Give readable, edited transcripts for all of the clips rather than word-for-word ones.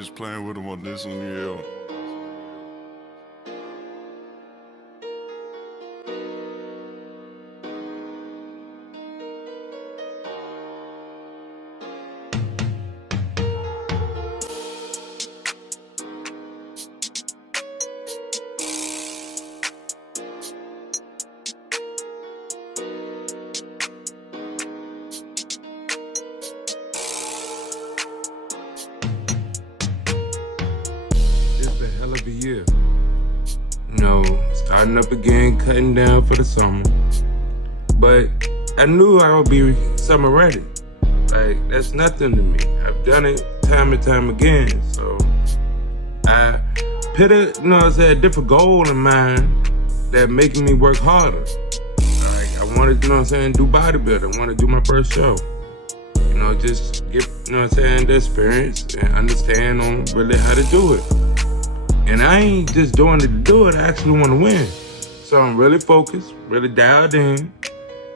just playing with them on this one, yeah. Hell of a year. You know, starting up again, cutting down for the summer. But I knew I would be summer ready. Like, that's nothing to me. I've done it time and time again. So I put a, a different goal in mind that making me work harder. Like, I wanted, do bodybuilding. I want to do my first show. Just get, the experience and understand on really how to do it. And I ain't just doing it to do it, I actually want to win. So I'm really focused, really dialed in,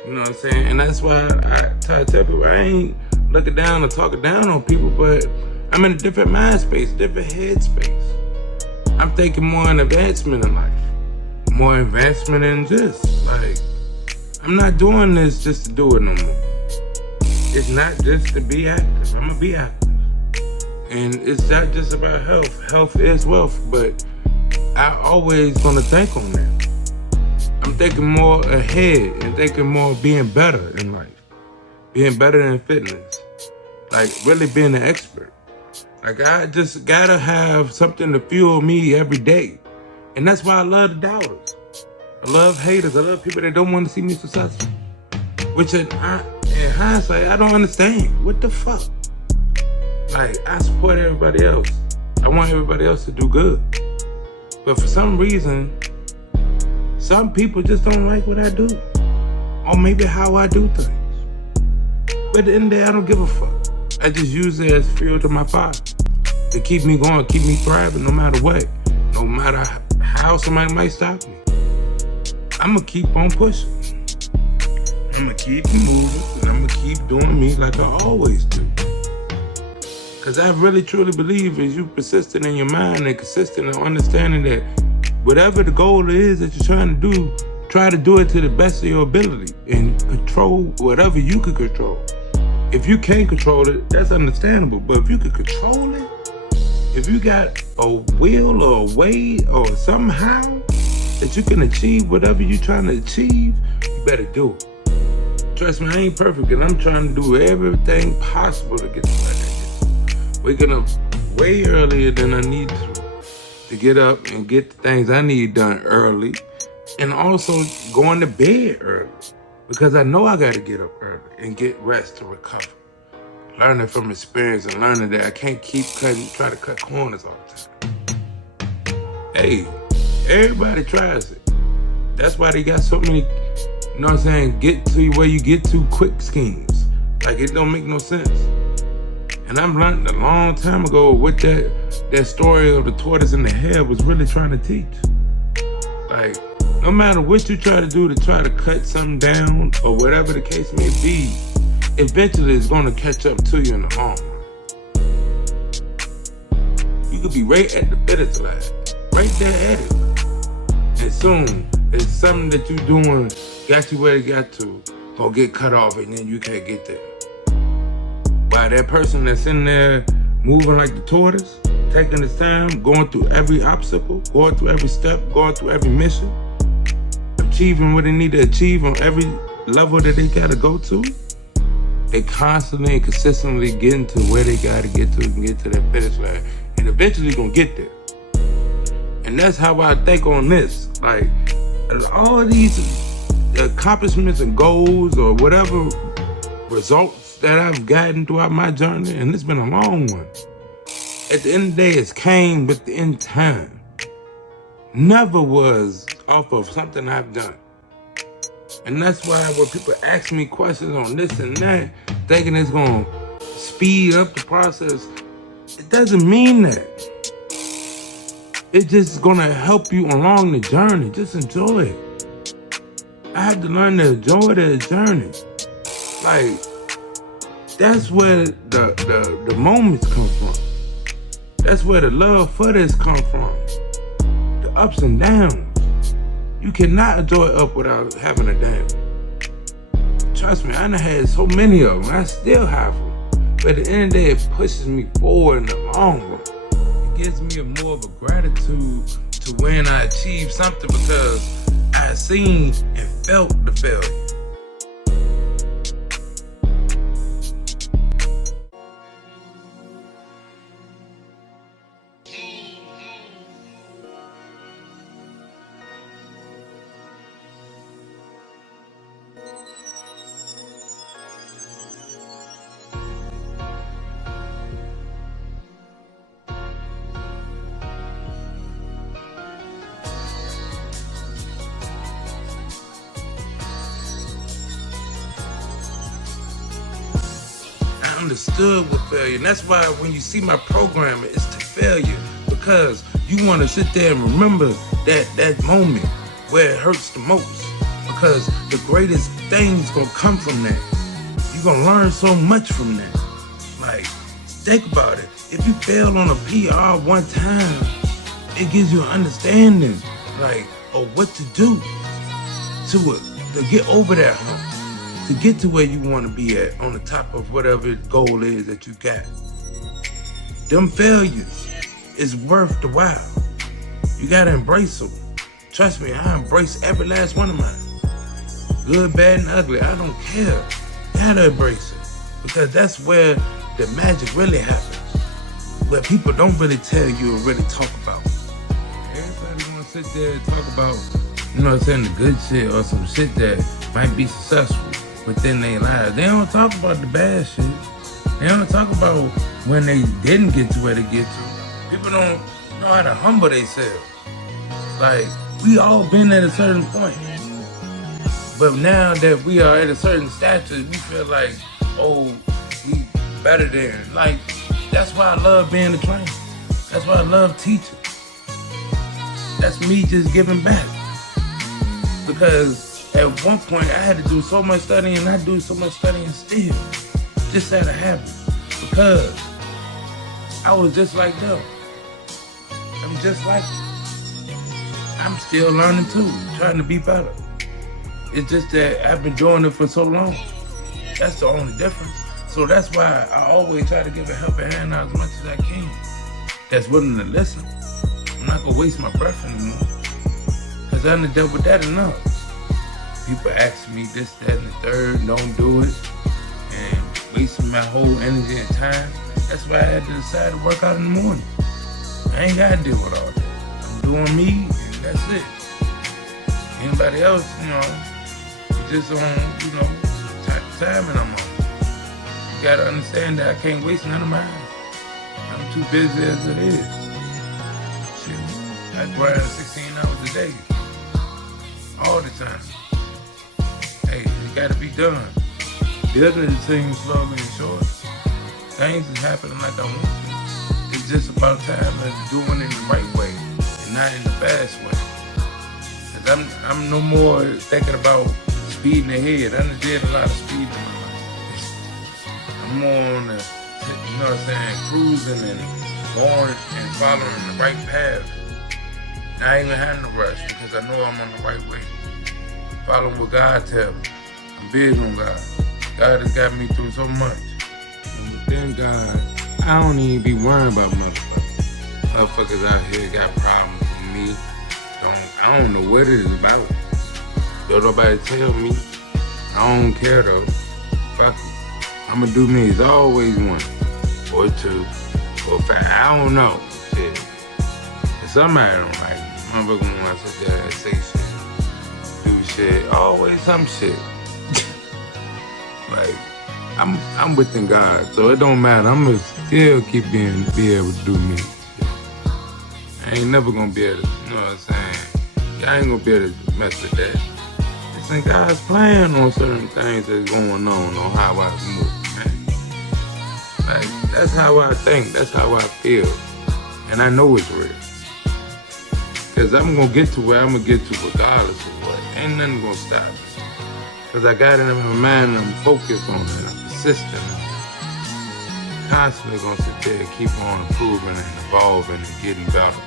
And that's why I try to tell people I ain't looking down or talking down on people, but I'm in a different mind space, different head space. I'm thinking more in advancement in life, more advancement in just, like, I'm not doing this just to do it no more. It's not just to be active, I'm gonna be active. And it's not just about health. Health is wealth, but I always gonna think on that. I'm thinking more ahead and thinking more of being better in life. Being better in fitness. Like really being an expert. Like I just gotta have something to fuel me every day. And that's why I love the doubters. I love haters. I love people that don't want to see me successful. Which in hindsight, I don't understand. What the fuck? Like, I support everybody else. I want everybody else to do good. But for some reason, some people just don't like what I do. Or maybe how I do things. But at the end of the day, I don't give a fuck. I just use it as fuel to my fire. To keep me going, keep me thriving no matter what. No matter how somebody might stop me. I'm gonna keep on pushing. I'm gonna keep moving, and I'm gonna keep doing me like I always do. Because I really truly believe as you persistent in your mind and consistent in understanding that whatever the goal is that you're trying to do, try to do it to the best of your ability and control whatever you can control. If you can't control it, that's understandable. But if you can control it, if you got a will or a way or somehow that you can achieve whatever you're trying to achieve, you better do it. Trust me, I ain't perfect and I'm trying to do everything possible to get to where I get. Waking up way earlier than I need to get up and get the things I need done early, and also going to bed early because I know I got to get up early and get rest to recover. Learning from experience and learning that I can't keep try to cut corners all the time. Hey, everybody tries it. That's why they got so many, get to where you get to quick schemes. Like it don't make no sense. And I'm learning a long time ago what that story of the tortoise and the hare was really trying to teach. Like, no matter what you try to do to try to cut something down or whatever the case may be, eventually it's gonna catch up to you in the long run. You could be right at the finish line, right there at it. And soon, it's something that you're doing got you where it got to, gonna get cut off and then you can't get there. By that person that's in there moving like the tortoise, taking his time, going through every obstacle, going through every step, going through every mission, achieving what they need to achieve on every level that they gotta go to, they constantly and consistently getting to where they gotta get to and get to that finish line. And eventually gonna get there. And that's how I think on this. Like, all of these accomplishments and goals or whatever results that I've gotten throughout my journey, and it's been a long one. At the end of the day, it came within time. Never was off of something I've done. And that's why when people ask me questions on this and that, thinking it's gonna speed up the process, it doesn't mean that. It's just gonna help you along the journey. Just enjoy it. I had to learn to enjoy the journey. Like, that's where the moments come from. That's where the love for this come from. The ups and downs. You cannot enjoy up without having a down. Trust me, I done had so many of them. I still have them. But at the end of the day, it pushes me forward in the long run. It gives me more of a gratitude to when I achieve something because I seen and felt the failure. Understood with failure, and that's why when you see my program, it's to failure, because you want to sit there and remember that moment where it hurts the most, because the greatest things gonna come from that. You're gonna learn so much from that. Like, think about it. If you fail on a PR one time, it gives you an understanding, like, of what to do to get over that hump, to get to where you want to be at on the top of whatever goal is that you got. Them failures is worth the while. You gotta embrace them. Trust me, I embrace every last one of mine. Good, bad, and ugly, I don't care. You gotta embrace it, because that's where the magic really happens. Where people don't really tell you or really talk about. Everybody wanna sit there and talk about, you know what I'm saying, the good shit or some shit that might be successful within their lives. They don't talk about the bad shit. They don't talk about when they didn't get to where they get to. People don't know how to humble themselves. Like, we all been at a certain point. But now that we are at a certain stature, we feel like, oh, we better than. Like, that's why I love being a trainer. That's why I love teaching. That's me just giving back. Because at one point, I had to do so much studying, and I do so much studying still. Just out of habit. Because I was just like them. I'm just like them. I'm still learning too, trying to be better. It's just that I've been doing it for so long. That's the only difference. So that's why I always try to give a helping hand out as much as I can. That's willing to listen. I'm not gonna waste my breath anymore. Because I done dealt with that enough. People ask me this, that, and the third, don't do it, and wasting my whole energy and time. That's why I had to decide to work out in the morning. I ain't gotta deal with all that. I'm doing me, and that's it. Anybody else, you know, just on, you know, type of time and I'm on. You gotta understand that I can't waste none of mine. I'm too busy as it is. Shit, I grind 16 hours a day, all the time. Hey, it gotta be done. Building the team slowly and short. Things is happening like I want to. It's just about time of doing it the right way and not in the fast way. Cause I'm no more thinking about speeding ahead. I done did a lot of speeding in my life. I'm more on the, you know what I'm saying, cruising and going and following the right path. Not even having to rush because I know I'm on the right way. Following what God tells me. I'm big on God. God has got me through so much. And within God, I don't even be worrying about motherfuckers. Motherfuckers out here got problems with me. I don't know what it is about. Don't nobody tell me. I don't care though. Fuck it. I'ma do me. It's always one or two or five. I don't know. Shit. If somebody don't like me, motherfucker gonna want to sit there and say shit. Do shit. Always some shit. Like, I'm within God, so it don't matter. I'm gonna still be able to do me. I ain't never gonna be able to, you know what I'm saying? I ain't gonna be able to mess with that. It's in God's plan on certain things that's going on how I move, man. Like, that's how I think, that's how I feel. And I know it's real. Cause I'm gonna get to where I'm gonna get to regardless of what. Ain't nothing gonna stop me. Cause I got it in my mind and I'm focused on it. I'm persistent. constantly gonna sit there and keep on improving and evolving and getting better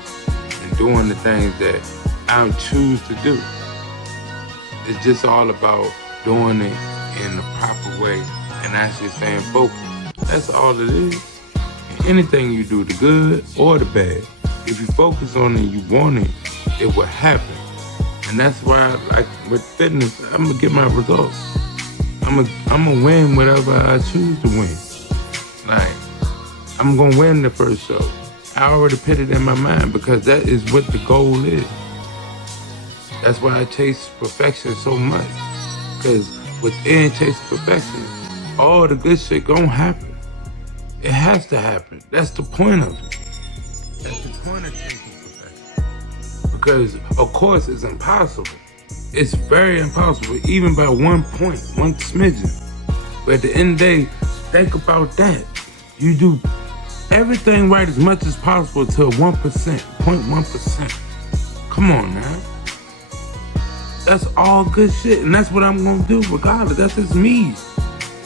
and doing the things that I choose to do. It's just all about doing it in the proper way and actually staying focused. That's all it is. And anything you do, the good or the bad, if you focus on it and you want it, it will happen. And that's why, like with fitness, I'm gonna get my results. I'm gonna win whatever I choose to win. Like, I'm gonna win the first show. I already put it in my mind because that is what the goal is. That's why I chase perfection so much. Because within chasing perfection, all the good shit gonna happen. It has to happen. That's the point of it. That's the point of chasing perfection. Because, of course, it's impossible. It's very impossible, even by 1 point, 1 smidgen. But at the end of the day, think about that. You do everything right as much as possible to 1%, 0.1%. Come on now. That's all good shit, and that's what I'm gonna do regardless. That's just me.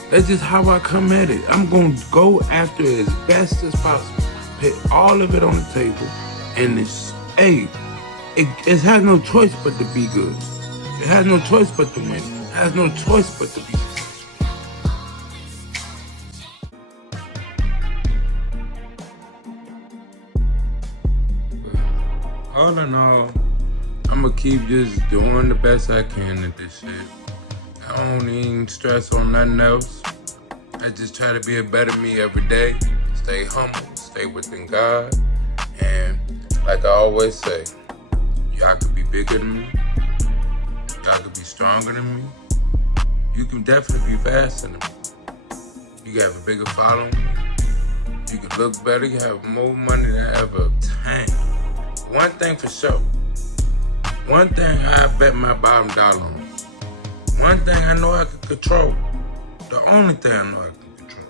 That's just how I come at it. I'm gonna go after it as best as possible. Put all of it on the table, and it has no choice but to be good. It has no choice but to win. It has no choice but to be successful. But all in all, I'm gonna keep just doing the best I can at this shit. I don't even stress on nothing else. I just try to be a better me every day. Stay humble, stay within God. And like I always say, y'all could be bigger than me. Y'all could be stronger than me. You can definitely be faster than me. You can have a bigger following. You can look better. You have more money than I ever obtained. One thing for sure. One thing I bet my bottom dollar on. One thing I know I can control. The only thing I know I can control.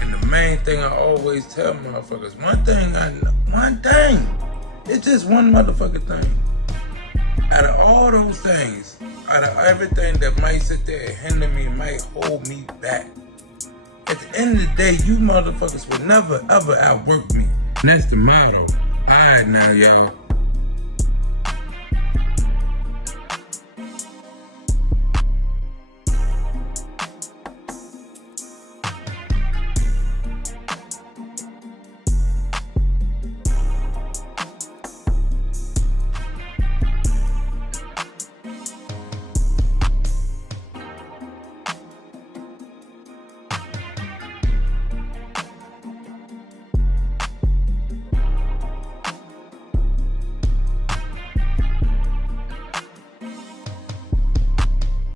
And the main thing I always tell motherfuckers, one thing I know, one thing. It's just one motherfucking thing. Out of all those things, out of everything that might sit there and hinder me and might hold me back, at the end of the day, you motherfuckers will never ever outwork me. And that's the motto. Alright now, y'all.